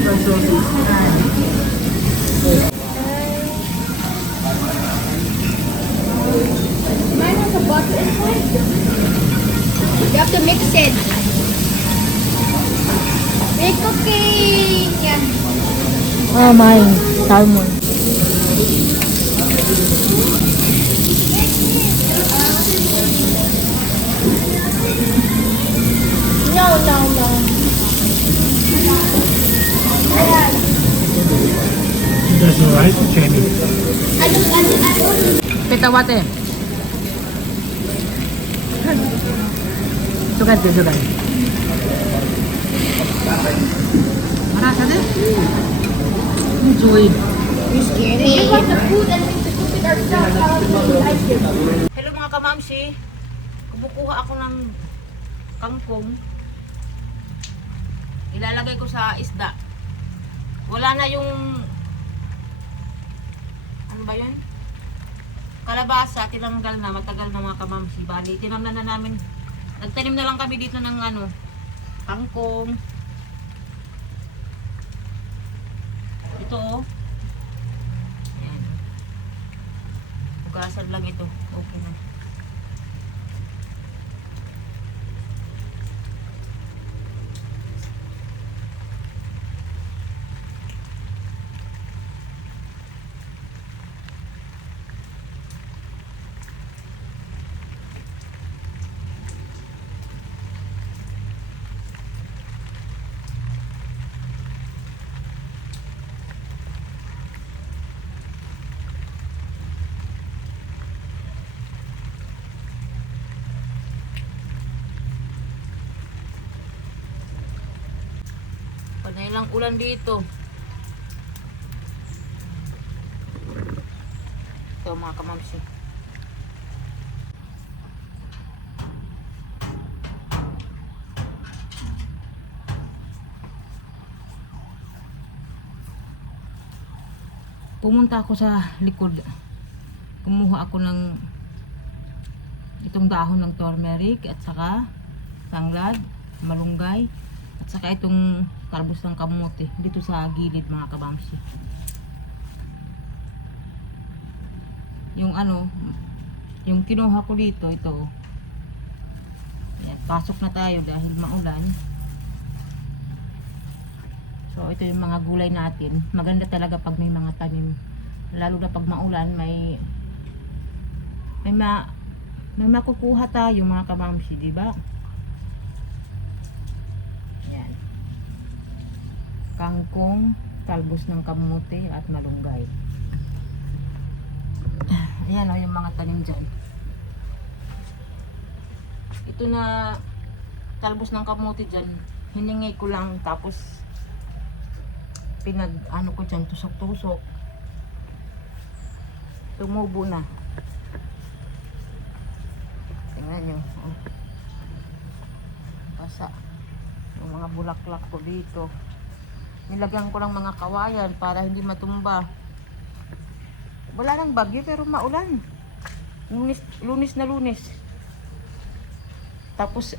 Chicken sausage. Mine has a butter inside. You have to mix it. Make cooking. Oh, mine. Salmon. No, no, no. That's alright, Jamie. I don't. Petawate. Sugat din, sugat. Marasa din? Enjoy. You scared me? We want the food and we have to cook it ourselves. I don't really like it. Hello mga kamamsi. Kumukuha ako ng kangkong. Ilalagay ko sa isda. Wala na yung ano ba yun? Kalabasa, tinanggal na, matagal na mga kamamsi. Bali, tinamnan na namin. Nagtanim na lang kami dito ng ano, kangkong. Ito oh. Ayan. Ugasan lang ito. Okay na. Panay lang ulan dito. Ito mga kamamsi. Pumunta ako sa likod. Kumuha ako ng itong dahon ng turmeric at saka tanglad, malunggay at saka itong talbos ng kamote dito sa gilid mga kabamsi. Yung ano, yung kinuha ko dito, ito. Ayan, pasok na tayo dahil maulan. So ito yung mga gulay natin. Maganda talaga pag may mga tanim. Lalo na pag maulan, may makukuha tayo mga kabamsi, di ba? Ayan. Kangkong, talbos ng kamote at malunggay. Ayan o yung mga tanim dyan. Ito na talbos ng kamote dyan, hiningi ko lang tapos ano ko dyan, tusok-tusok. Tumubo na. Tingnan nyo. Oh. Basa. Yung mga bulaklak ko dito. Nilagyan ko ng mga kawayan para hindi matumba. Wala nang bagyo pero maulan. Lunes na Lunes. Tapos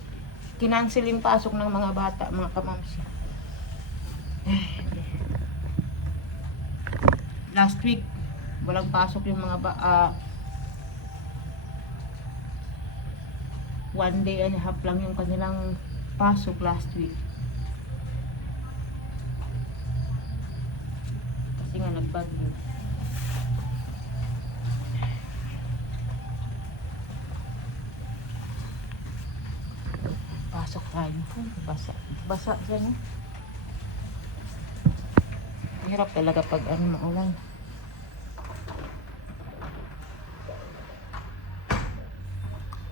kinancel yung pasok ng mga bata, mga kamamsi. Last week walang pasok yung mga one day and a half lang yung kanilang pasok last week. Kasi nga nagbagyo. Pasok tayo. Basa dyan. Hirap talaga pag ano maulan.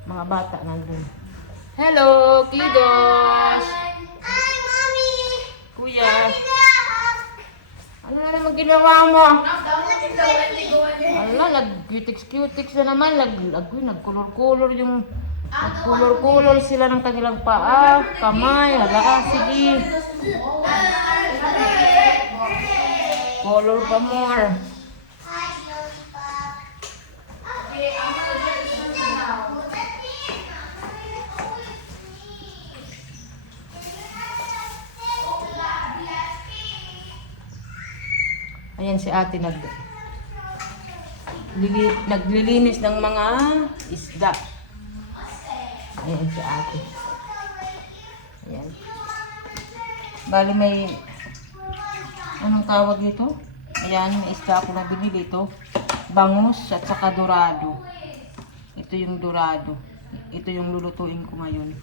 Mga bata nandun. Hello, kiddos! Hi, Mommy! Kuya! Ano na naman ginawa mo? Ala, nag-cutics na naman. Nagkulor-kulor yung... Nagkulor-kulor sila ng kanilang paa, kamay, hala, sige. Color pa more. Ayan si ate naglilinis ng mga isda. Ayan si ate. Ayan. Bali may anong tawag nito? Ayan, may isda ako na binili ito. Bangus at saka dorado. Ito yung dorado. Ito yung lulutuin ko ngayon.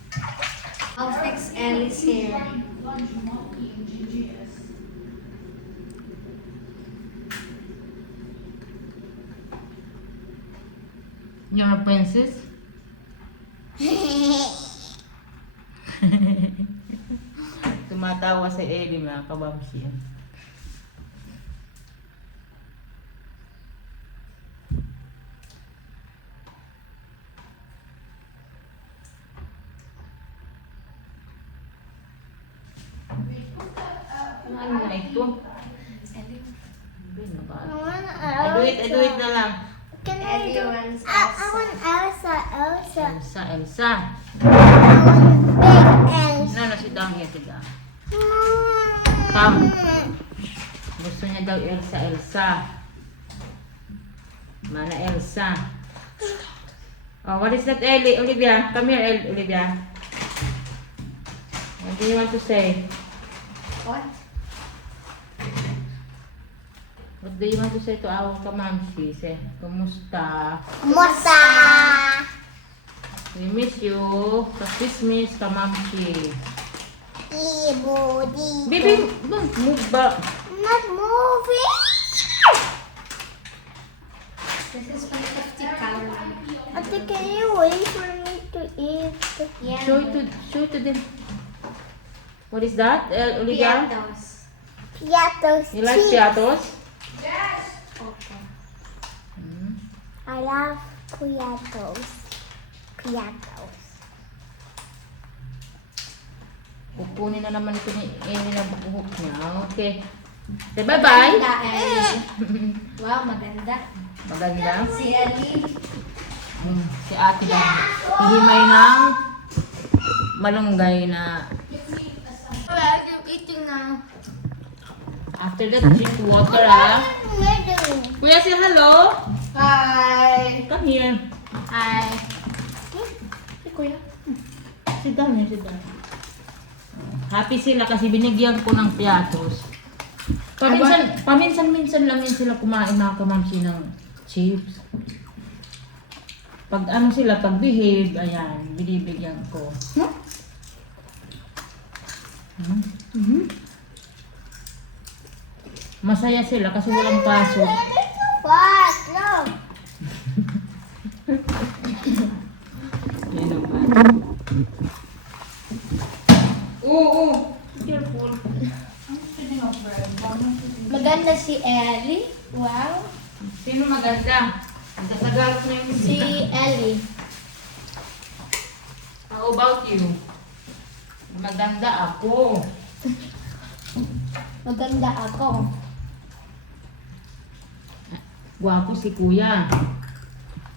I'll fix Ellie's hair. You're a princess? Tumatawa si Ellie, mga kabamsi. Ano na ito? I do it na lang. Can I do it? I want Elsa, Elsa. Elsa, Elsa. I want big Elsa. No, sit down here, sit down. Come. Gusto niya daw Elsa, Elsa. Mana Elsa. Oh, what is that, Ellie? Olivia, come here, Olivia. What do you want to say? What? What do you want to say to our kamamsi? Say, kumusta? Mosa. We miss you. Please miss kamamsi. Ibo, Baby, don't move back. not moving. This is 150 calories. Ate, can you wait for me to eat? Yeah. Show to them. What is that, Olivia? Piatos. Piatos. You like chips. piatos? Okay. I love piatos. Piatos. Kukunin na naman ito ni Ellie ng buhok niya. Okay. Say bye-bye. Maganda, Ellie. Wow, maganda. Maganda. Si Ellie. Si ate lang. Hihimay ng malunggay na I'm eating now. after that drink water ha. Kuya, say hello. Hi. Come here. Hi. Si Kuya. Sit down here, sit down. Happy sila kasi binigyan ko ng piatos. Paminsan-minsan lang yun sila kumain mga kamamsi ng chips. Pag ano sila, pag behave, ayan, binibigyan ko. Masaya sila kasi walang pasok. What? No. Yan naman. Oo. Careful. Maganda si Ellie. Wow. Sino maganda? Nagsasagarap na yung Si Ellie. How about you? Maganda ako. Maganda ako. Gwapo si kuya.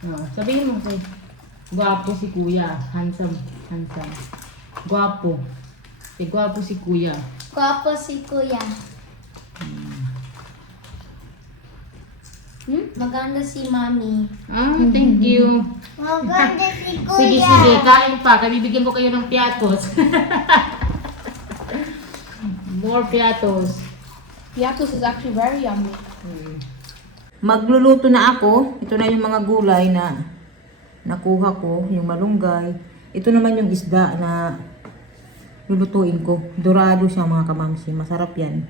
Oh, sabihin mo kay gwapo si kuya. Handsome. Handsome. Gwapo. Gwapo si kuya. Gwapo si Kuya. Maganda si Mami. Ah, thank you. Maganda si Kuya. Sige, sige. Kain pa. Bibigyan ko kayo ng piatos. More piatos. Piatos is actually very yummy. Magluluto na ako. Ito na yung mga gulay na nakuha ko. Yung malunggay. Ito naman yung isda na lulutuin ko. Dorado siya mga kamamsi. Masarap yan.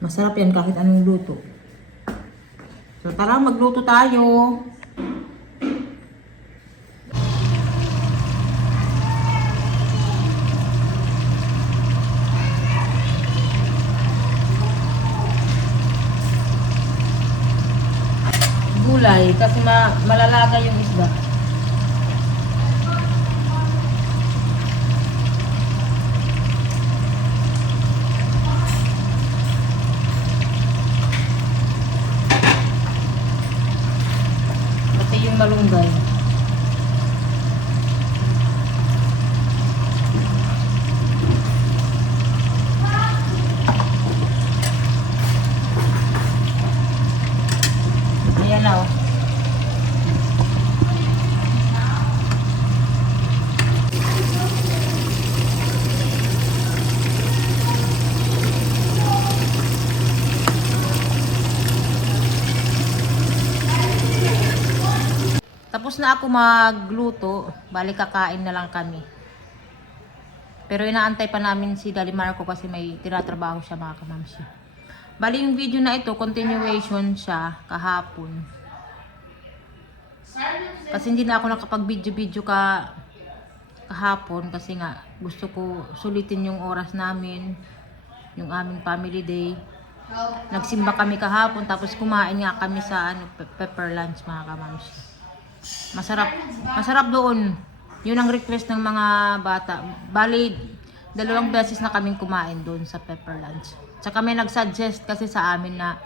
Masarap yan kahit anong luto. So tara, magluto tayo. Gulay kasi malalaga yung isda. Pati yung malunggay. tapos na ako magluto, balik kakain na lang kami. Pero inaantay pa namin si Daddy Marco kasi may tinatrabaho siya mga kamamsi. Bali yung video na ito, continuation siya kahapon. Kasi hindi na ako nakapag-video-video kahapon kasi nga gusto ko sulitin yung oras namin, yung aming family day. Nagsimba kami kahapon tapos kumain nga kami sa pepper lunch mga kamamsi. Masarap doon. Yun ang request ng mga bata. Bali, 2 beses na kaming kumain doon sa pepper lunch. Tsaka may nag-suggest kasi sa amin na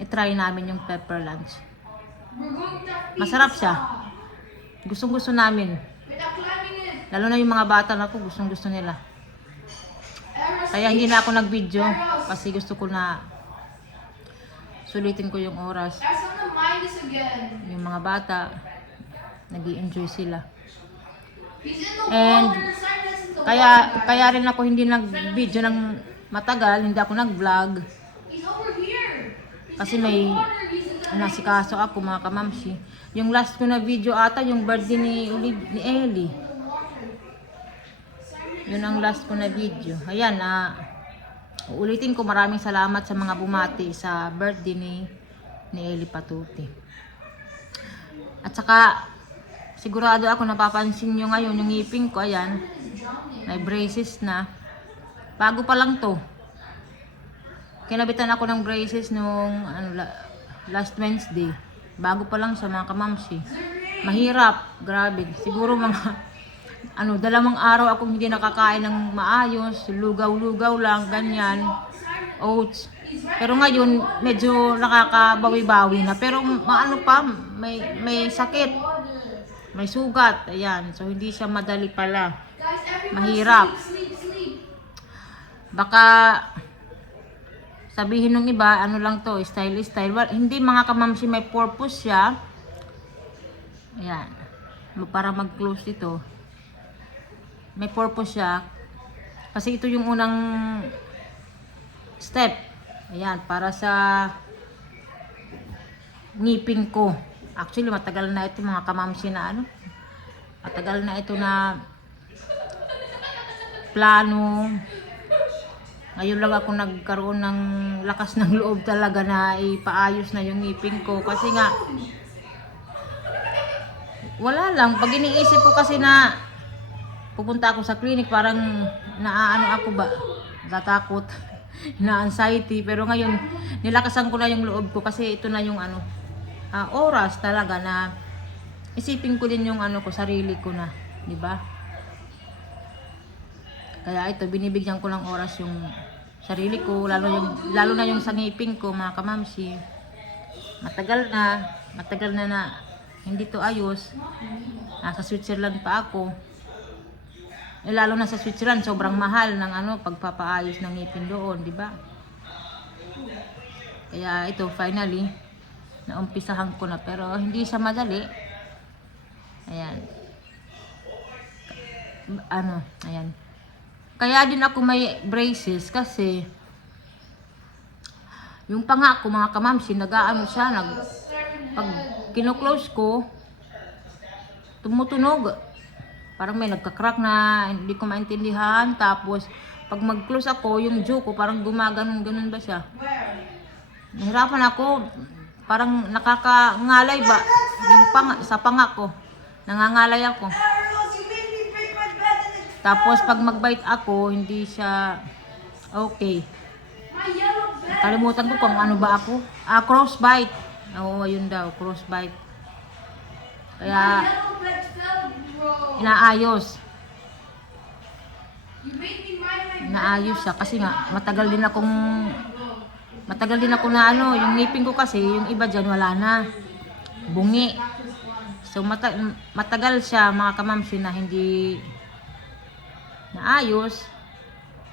i-try namin yung pepper lunch. Masarap siya. Gustong-gusto namin. Lalo na yung mga bata na ko, gustong-gusto nila. Kaya hindi na ako nag-video kasi gusto ko na sulitin ko yung oras. Yung mga bata, nag-i-enjoy sila. And kaya rin ako hindi nag-video ng matagal, hindi ako nag-vlog. Kasi may nasikaso ako mga kamamsi. Yung last ko na video ata, yung birthday ni Ellie. Yun ang last ko na video. Ayan, uulitin ko, maraming salamat sa mga bumati sa birthday ni Ellie Patuti. At saka, sigurado ako napapansin nyo ngayon yung ngipin ko, ayan, may braces na. Bago pa lang to. Kinabitan ako ng braces nung last Wednesday. Bago pa lang siya mga kamamsi. Mahirap, grabe. Siguro mga 2 araw akong hindi nakakain ng maayos, lugaw-lugaw lang, ganyan, oats. Pero ngayon, medyo nakakabawi-bawi na. Pero may sakit. May sugat, ayan. So, hindi siya madali pala. Mahirap. Baka sabihin ng iba, ano lang to, style. Well, hindi mga kamamsi, may purpose siya. Ayan. Para mag-close ito. May purpose siya. Kasi ito yung unang step. Ayan, para sa ngipin ko. Actually, matagal na ito mga kamamsi na matagal na ito na plano. Ngayon lang ako nagkaroon ng lakas ng loob talaga na ipaayos na yung ngipin ko. Kasi nga, wala lang. Pag iniisip ko kasi na pupunta ako sa clinic, parang ako ba? Natatakot. Na-anxiety. Pero ngayon, nilakasan ko na yung loob ko kasi ito na yung oras talaga na isipin ko din yung ko, sarili ko na, di ba? Kaya ito, binibigyan ko ng oras yung sarili ko, lalo na yung sa ngipin ko, mga kamamsi. Matagal na hindi to ayos. Nasa Switzerland pa ako. Lalo na sa Switzerland, sobrang mahal ng pagpapaayos ng ngipin doon, di ba? Kaya ito, finally, naumpisahan ko na, pero hindi siya madali. Ayan. Ayan. Kaya din ako may braces kasi yung panga ko mga kamamsi, siya, pag kino-close ko, tumutunog. Parang may nagka-crack na hindi ko maintindihan. Tapos, pag mag-close ako, yung jaw ko, parang gumaganon-ganon ba siya. Nahirapan ako. Parang nakakangalay ba? Yung sa panga ko. Nangangalay ako. Tapos pag mag-bite ako, hindi siya okay. Kalimutan ko kung ano ba ako. Crossbite. Oo, ayun daw, crossbite. Kaya, inaayos. Inaayos siya kasi nga, matagal din ako na yung ngipin ko kasi, yung iba dyan wala na. Bungi. So, matagal siya mga kamamsi na hindi naayos.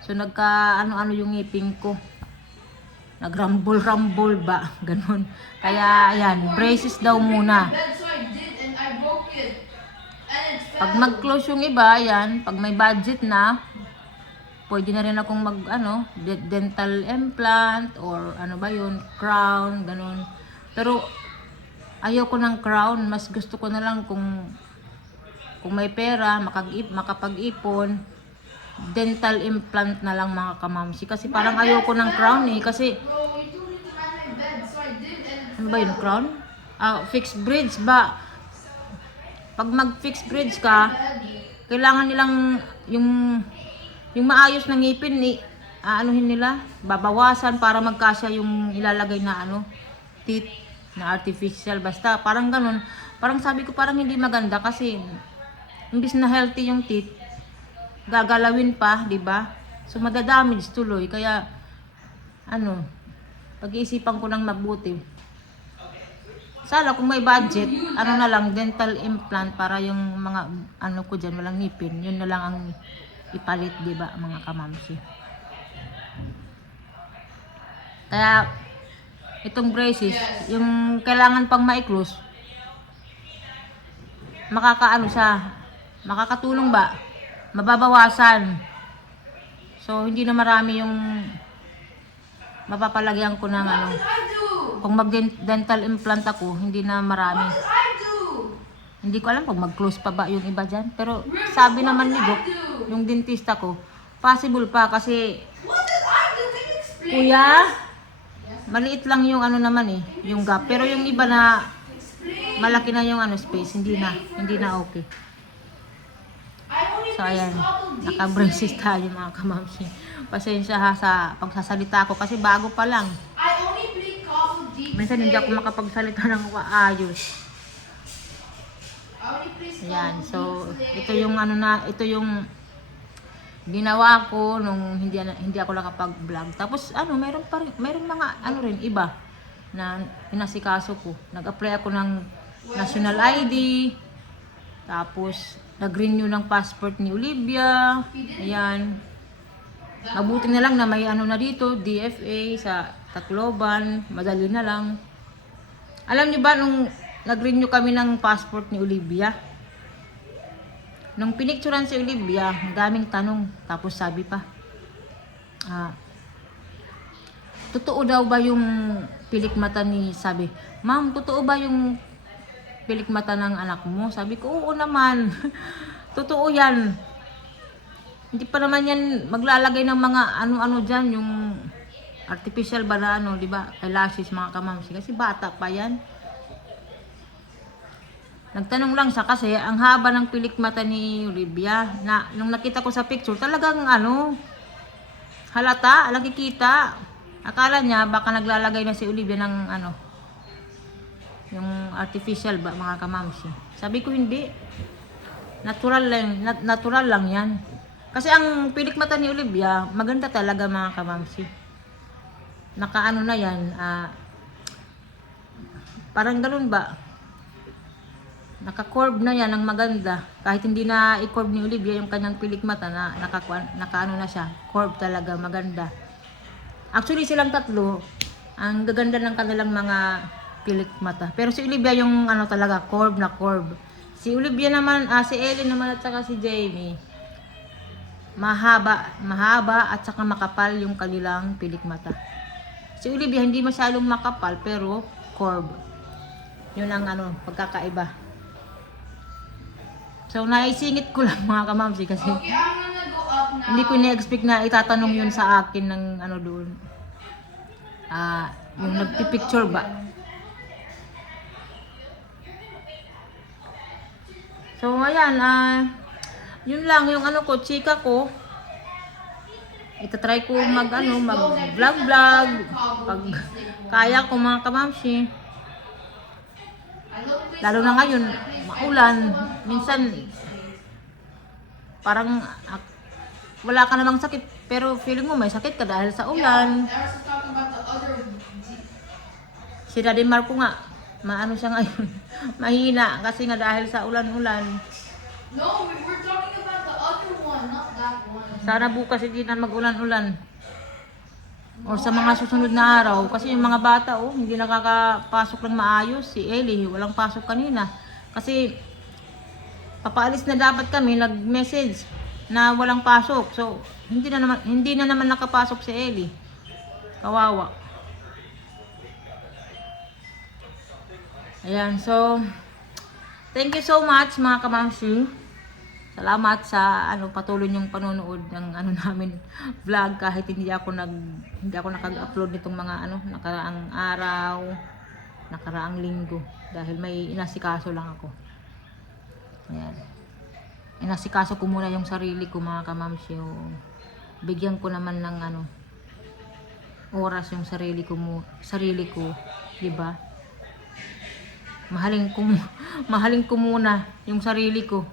So, yung ngipin ko. Nagrumble ba? Ganon. Kaya, ayan, braces daw muna. Pag mag-close yung iba, ayan, pag may budget na, pwede na rin akong dental implant or crown, ganon. Pero ayoko ng crown. Mas gusto ko na lang kung may pera, makapag-ipon, dental implant na lang mga kamamsi. Kasi parang ayoko ng crown eh. Kasi, ano ba yun, crown? Fixed bridge ba? Pag mag-fixed bridge ka, kailangan nilang yung maayos na ngipin, aanuhin nila, babawasan para magkasya yung ilalagay na teeth na artificial. Basta, parang ganun. Parang sabi ko, parang hindi maganda kasi imbis na healthy yung teeth, gagalawin pa, di ba? So madadamage tuloy. Kaya pag-iisipan ko ng mabuti. Sana kung may budget, na lang, dental implant para yung mga ko dyan, walang ngipin. Yun na lang ang ipalit, di ba, mga kamamsi. Kaya itong braces, yung kailangan pang ma-close, makakatulong ba? Mababawasan. So, hindi na marami yung mapapalagyan ko ng Kung mag-dental implant ako, hindi na marami. Hindi ko alam kung mag-close pa ba yung iba dyan. Pero sabi naman ni Doc, yung dentista ko, possible pa kasi, kuya, maliit lang yung naman yung gap. Pero yung iba na malaki na yung space, hindi na okay. So ayan, naka-braces tayo mga kamamsi. Pasensya ha sa pagsasalita ko kasi bago pa lang. Minsan hindi ako makapagsalita ng maayos. Ayan, so ito yung ito yung ginawa ko nung hindi ako nakapag-vlog. Tapos mayroon mga rin iba na inasikaso ko. Nag-apply ako ng national ID. Tapos nag-renew ng passport ni Olivia. Ayan. Mabuti na lang na may na dito, DFA sa Tacloban. Madali na lang. Alam niyo ba nung nag-renew kami ng passport ni Olivia? Nung pinicturan si Olivia, daming tanong. Tapos sabi pa, totoo daw ba yung pilik mata sabi, ma'am, totoo ba yung pilik mata ng anak mo? Sabi ko, oo naman. Totoo yan. Hindi pa naman yan maglalagay ng mga ano-ano dyan, yung artificial ba na di ba? Eyelashes, mga kamamsi. Kasi bata pa yan. Nagtanong lang siya kasi ang haba ng pilik mata ni Olivia. Nung nakita ko sa picture, talagang halata, nakikita. Akala niya baka naglalagay na si Olivia ng yung artificial ba, mga kamamsi. Sabi ko hindi. Natural lang yan. Kasi ang pilik mata ni Olivia, maganda talaga, mga kamamsi. Na yan, parang ganun ba? Naka-curve na yan ang maganda. Kahit hindi na i-curve ni Olivia yung kanyang pilik mata, na siya. Curve talaga, maganda. Actually, silang tatlo, ang gaganda ng kanilang mga pilik mata. Pero si Olivia yung talaga, curve na curve. Si Olivia naman, si Ellie naman at saka si Jamie, mahaba at saka makapal yung kanilang pilik mata. Si Olivia hindi masyadong makapal pero curve. Yun ang pagkakaiba. So naisingit ko lang, mga kamamsi, kasi hindi ko na-expect na itatanong yun sa akin ng doon. Yung nagpipicture ba. So ayan, yun lang yung ko, chika ko. Itatry ko mag-vlog. Pag kaya ko, mga kamamsi. Lalo na ngayon, maulan. Minsan, parang wala ka namang sakit, pero feeling mo may sakit ka dahil sa ulan. Si Daddy Marco nga, siya ngayon. Mahina kasi nga dahil sa ulan-ulan. No, we're talking about the other one, not that one. Sana bukas hindi na mag-ulan-ulan. O sa mga susunod na araw. Kasi yung mga bata, hindi nakakapasok ng maayos. Si Ellie, walang pasok kanina. Kasi papaalis na dapat kami, nag-message na walang pasok. So, hindi na naman nakapasok si Ellie. Kawawa. Ayan, so, thank you so much mga kamamsi. Salamat sa patuloy niyong panonood ng namin vlog kahit hindi ako nakag-upload nitong mga nakaraang araw, nakaraang linggo dahil may inasikaso lang ako. Ayan. Inasikaso ko muna yung sarili ko mga kamamsi. Bigyan ko naman ng oras yung sarili ko, 'di ba? Mahalin ko muna yung sarili ko.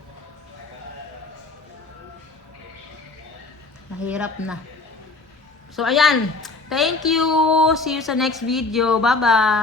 Mahirap na. So, ayan. Thank you. See you sa next video. Bye-bye.